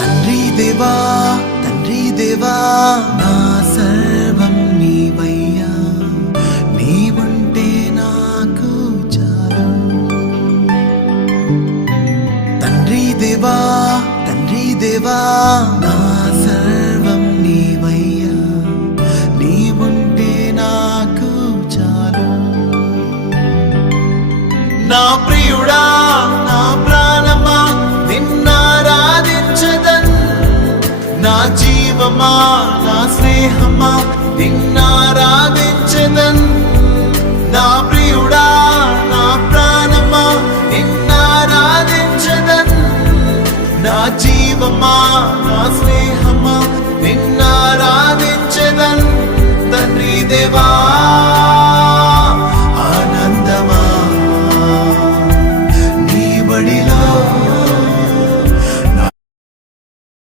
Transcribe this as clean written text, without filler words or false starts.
తండ్రి దేవా నా సర్వం నీవయ్యా, నీవుంటే నాకు చాలు. తండ్రి దేవా నా సర్వం నీవయ్యా, నీవుంటే నాకు చాలు. నా ప్రియుడా నా ప్రాణమా నిన్నారాధించదన్, నా జీవమా నా స్నేహమా నిన్నారాధించదన్. నా ప్రియుడా నా ప్రాణమా నిన్నారాధించదన్, నా జీవమా నా స్నేహమా నిన్నారాధించదన్. తండ్రి దేవా